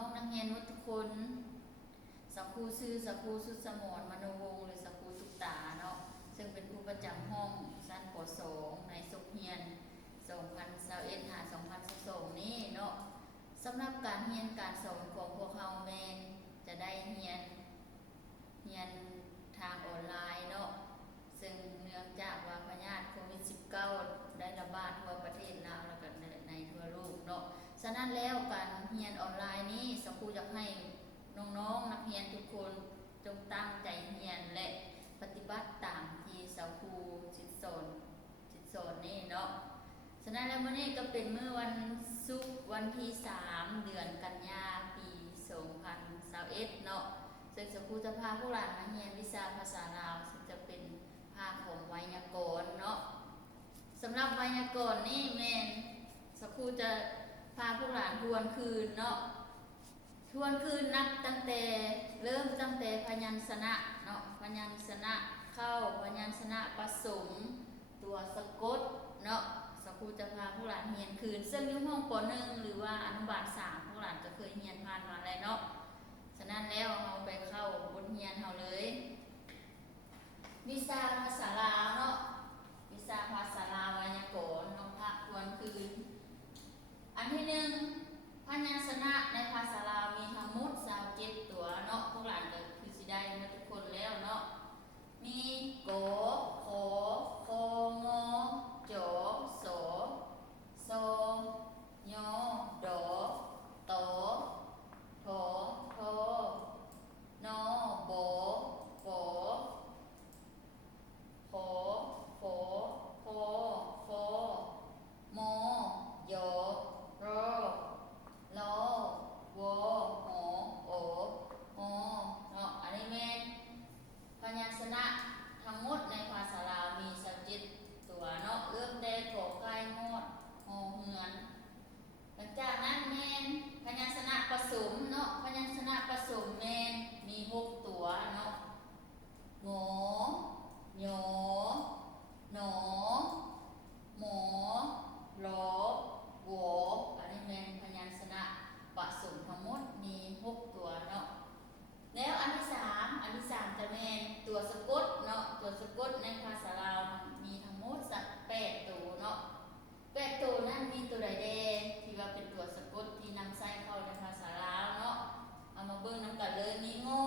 น้องนักเรียนทุกคนสักครูชื่อสักครูสุดสมรมโนวงศ์หรือสักครูตุกตาเนาะซึ่งเป็นครูประจำห้องชั้นป .2 ในสุขเฮียน2021 2022นี้เนาะสำหรับการเรียนการสอนของพวกเราแม่นจะได้เรียนทางออนไลน์เนาะซึ่งเนื่องจากว่าพยาธิโควิด -19 ได้ระบาดทั่วประเทศลาวแล้วก็ในทั่วโลกเนาะฉะนั้นแล้วการเรียนออนไลน์นี้สักครูอยากให้น้องๆนักเรียนทุกคนจงตั้งใจเรียนและปฏิบัติตามที่สักครูสิสอนนี่เนาะฉะนั้นแล้วมื้อนี้ก็เป็นมื้อวันศุกร์วันที่3เดือนกันยายนปี2021เนาะซึ่งสักครูจะพาพวกหลานมาเรียนวิชาภาษาลาวซึ่งจะเป็นภาคของไวยากรณ์เนาะสำหรับไวยากรณ์นี่แม่นสักครูจะพาพวกหลานทวนคืนเนาะทวนคืนนับตั้งแต่เริ่มตั้งแต่พยัญชนะเนาะพยัญชนะเข้าพยัญชนะผสมตัวสะกดเนาะสักครูจะพาพวกหลานเรียนคืนซึ่งอยู่ห้องป .1 หรือว่าอนุบาล3พวกหลานก็เคยเรียนผ่านมาแล้วเนาะฉะนั้นแล้วเราไปเข้าบทเรียนเราเลยวิชาภาษาลาวเนาะวิชาภาษาลาวไวยากรณ์น้องภาคทวนคืนอันที่1พยัญชนะในภาษาลาวมีทั้งหมด27ตัวเนาะพวกหลานก็คือสิได้มาทุกคนแล้วเนาะมีโกโขโคงอจอสอโซยอดอตอถอทอนอบอปอขอฝอพอฟอมอยอรอลอวอหอโอหอเนาะอันนี้แม่นพยัญชนะทั้งหมดในภาษาลาวมี17ตัวเนาะเริ่มแต่กอไก่ฮอดฮอเหือนหลังจากนั้นแม่นพยัญชนะผสมเนาะพยัญชนะผสมแม่นมี6ตัวเนาะงอหยอหนอหมอหลอวออันนี้แม่นพยัญชนะผสมทั้งหมดมี6ตัวเนาะแล้วอันที่3จะแม่นตัวสะกดเนาะตัวสะกดในภาษาลาวมีทั้งหมด8ตัวเนาะ8ตัวนั้นมีตัวใดแดที่ว่าเป็นตัวสะกดที่นำใส่เข้าในภาษาลาวเนาะเอามาเบิ่งนำกันเลยมีงอ